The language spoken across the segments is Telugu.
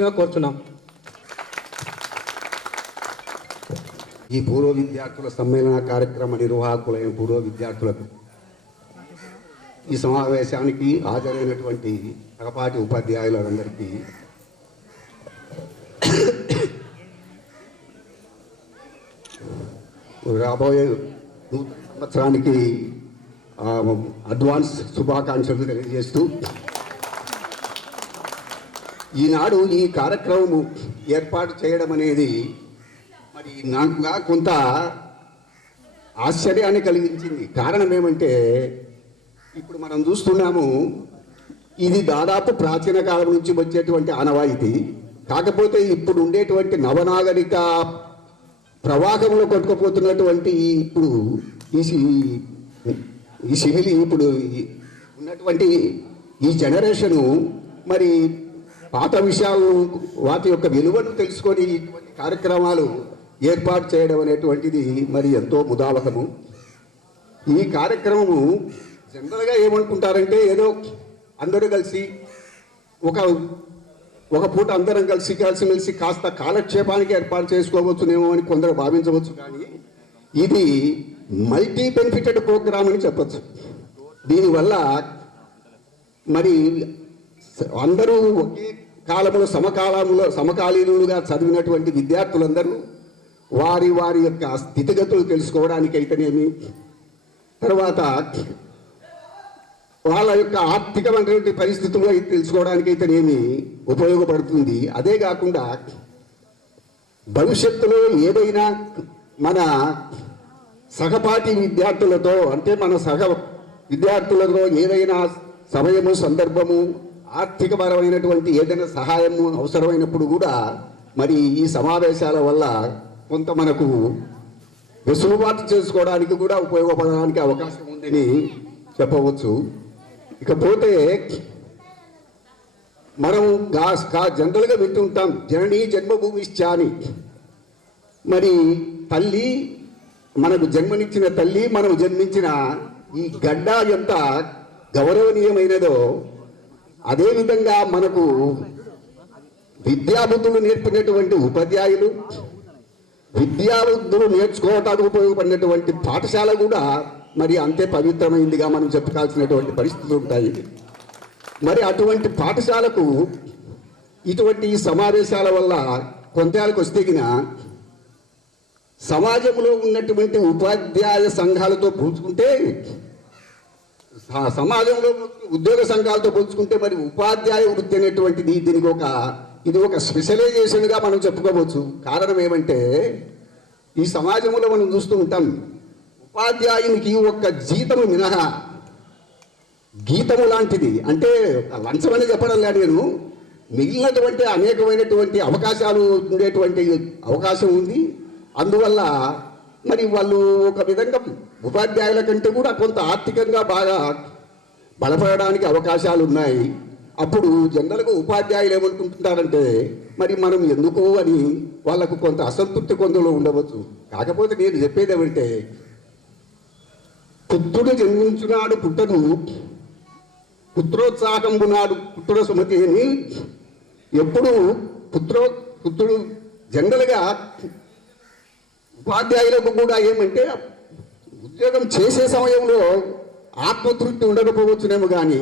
మాట్లాడవలసిందిగా కోరుచున్నాం. ఈ పూర్వ విద్యార్థుల సమ్మేళన కార్యక్రమ నిర్వాహకులైన పూర్వ విద్యార్థులకు ఈ సమావేశానికి హాజరైనటువంటి తగపాటి ఉపాధ్యాయులందరికీ రాబోయే సంవత్సరానికి అడ్వాన్స్ శుభాకాంక్షలు తెలియజేస్తూ ఈనాడు ఈ కార్యక్రమము ఏర్పాటు చేయడం అనేది మరి నాకు కొంత ఆశ్చర్యాన్ని కలిగించింది. కారణం ఏమంటే ఇప్పుడు మనం చూస్తున్నాము ఇది దాదాపు ప్రాచీన కాలం నుంచి వచ్చేటువంటి ఆనవాయితీ కాకపోతే ఇప్పుడు ఉండేటువంటి నవనాగరిక ప్రవాహంలో కొట్టుకుపోతున్నటువంటి ఇప్పుడు ఈ సి- ఈ సివిలి ఇప్పుడు ఉన్నటువంటి ఈ జనరేషను మరి పాత విషయాలు వాటి యొక్క విలువను తెలుసుకొని ఇటువంటి కార్యక్రమాలు ఏర్పాటు చేయడం అనేటువంటిది మరి ఎంతో ముదావహము. ఈ కార్యక్రమము జనరల్గా ఏమనుకుంటారంటే ఏదో అందరూ కలిసి ఒక ఒక పూట అందరం కలిసి కలిసిమెలిసి కాస్త కాలక్షేపానికి ఏర్పాటు చేసుకోవచ్చునేమో అని కొందరు భావించవచ్చు కానీ ఇది మల్టీ బెనిఫిటెడ్ ప్రోగ్రామ్ అని చెప్పచ్చు. దీనివల్ల మరి అందరూ ఒకే కాలంలో సమకాలంలో సమకాలీనులుగా చదివినటువంటి విద్యార్థులందరూ వారి వారి యొక్క స్థితిగతులు తెలుసుకోవడానికి అయితేనేమి తర్వాత వాళ్ళ యొక్క ఆర్థికమైనటువంటి పరిస్థితులు తెలుసుకోవడానికి అయితేనేమి ఉపయోగపడుతుంది. అదే కాకుండా భవిష్యత్తులో ఏదైనా మన సహపాఠి విద్యార్థులతో అంటే మన సహ విద్యార్థులతో ఏదైనా సమయము సందర్భము ఆర్థికపరమైనటువంటి ఏదైనా సహాయము అవసరమైనప్పుడు కూడా మరి ఈ సమావేశాల వల్ల కొంత మనకు వెసులుబాటు చేసుకోవడానికి కూడా ఉపయోగపడడానికి అవకాశం ఉందని చెప్పవచ్చు. ఇకపోతే మనం కా కా జనరల్గా వింటుంటాం జననీ జన్మభూమి అని మరి తల్లి మనకు జన్మనిచ్చిన తల్లి మనం జన్మించిన ఈ గడ్డ ఎంత గౌరవనీయమైనదో అదేవిధంగా మనకు విద్యాబుద్ధులు నేర్పినటువంటి ఉపాధ్యాయులు విద్యాబుద్ధులు నేర్చుకోవటానికి ఉపయోగపడినటువంటి పాఠశాల కూడా మరి అంతే పవిత్రమైందిగా మనం చెప్పుకోవాల్సినటువంటి పరిస్థితులు ఉంటాయి. మరి అటువంటి పాఠశాలకు ఇటువంటి సమావేశాల వల్ల కొంతేళ్ళకి వస్తేగిన సమాజంలో ఉన్నటువంటి ఉపాధ్యాయ సంఘాలతో పోల్చుకుంటే సమాజంలో ఉద్యోగ సంఘాలతో పోల్చుకుంటే మరి ఉపాధ్యాయ వృత్తి అనేటువంటిది దీనికి ఒక ఇది ఒక స్పెషలైజేషన్గా మనం చెప్పుకోవచ్చు. కారణం ఏమంటే ఈ సమాజంలో మనం చూస్తూ ఉంటాం ఉపాధ్యాయునికి ఒక్క జీతము మినహా గీతము లాంటిది. అంటే లంచం అని చెప్పడం లేదు నేను. మిగిలినటువంటి అనేకమైనటువంటి అవకాశాలు ఉండేటువంటి అవకాశం ఉంది. అందువల్ల మరి వాళ్ళు ఒక విధంగా ఉపాధ్యాయుల కంటే కూడా కొంత ఆర్థికంగా బాగా బలపడడానికి అవకాశాలు ఉన్నాయి. అప్పుడు జనరల్గా ఉపాధ్యాయులు ఏమనుకుంటున్నారంటే మరి మనం ఎందుకు అని వాళ్ళకు కొంత అసంతృప్తి కొందలో ఉండవచ్చు. కాకపోతే నేను చెప్పేది ఏమంటే పుత్రుడు జన్మించున్నాడు పుట్టను పుత్రోత్సాహంబు నాడు పుత్రుడ సుమతి అని ఎప్పుడు పుత్రో పుత్రుడు జనరల్గా ఉపాధ్యాయులకు కూడా ఏమంటే ఉద్యోగం చేసే సమయంలో ఆత్మతృప్తి ఉండకపోవచ్చునేమో కానీ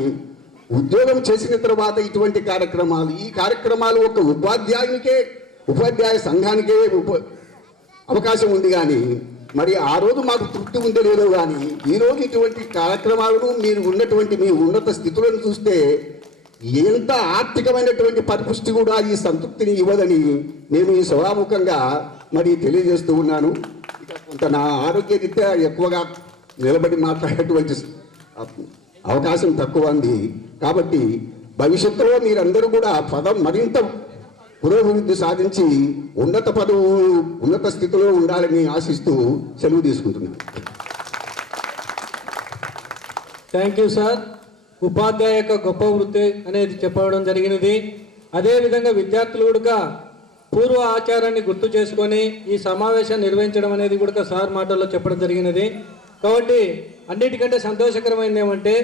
ఉద్యోగం చేసిన తర్వాత ఇటువంటి కార్యక్రమాలు ఈ కార్యక్రమాలు ఒక ఉపాధ్యాయునికే ఉపాధ్యాయ సంఘానికే ఉప అవకాశం ఉంది కానీ మరి ఆ రోజు మాకు తృప్తి ఉందో లేదో కానీ ఈ రోజు ఇటువంటి కార్యక్రమాలను మీరు ఉన్నటువంటి మీ ఉన్నత స్థితులను చూస్తే ఎంత ఆర్థికమైనటువంటి పరిపుష్టి కూడా ఈ సంతృప్తిని ఇవ్వదని నేను ఈ సభాముఖంగా మరి తెలియజేస్తూ ఉన్నాను. కొంత నా ఆరోగ్య రీత్యా ఎక్కువగా నిలబడి మాట్లాడేటువంటి అవకాశం తక్కువ ఉంది కాబట్టి భవిష్యత్తులో మీరందరూ కూడా పదం మరింత పురోభివృద్ధి సాధించి ఉన్నత పదవు ఉన్నత స్థితిలో ఉండాలని ఆశిస్తూ సెలవు తీసుకుంటున్నాను. థ్యాంక్ యూ సార్ ఉపాధ్యాయ యొక్క గొప్ప వృత్తి అనేది చెప్పడం జరిగినది. అదేవిధంగా విద్యార్థులు కూడా పూర్వ ఆచారాన్ని గుర్తు చేసుకొని ఈ సమావేశాన్ని నిర్వహించడం అనేది కూడా సార్ మాటల్లో చెప్పడం జరిగినది. కాబట్టి అన్నిటికంటే సంతోషకరమైనది ఏమంటే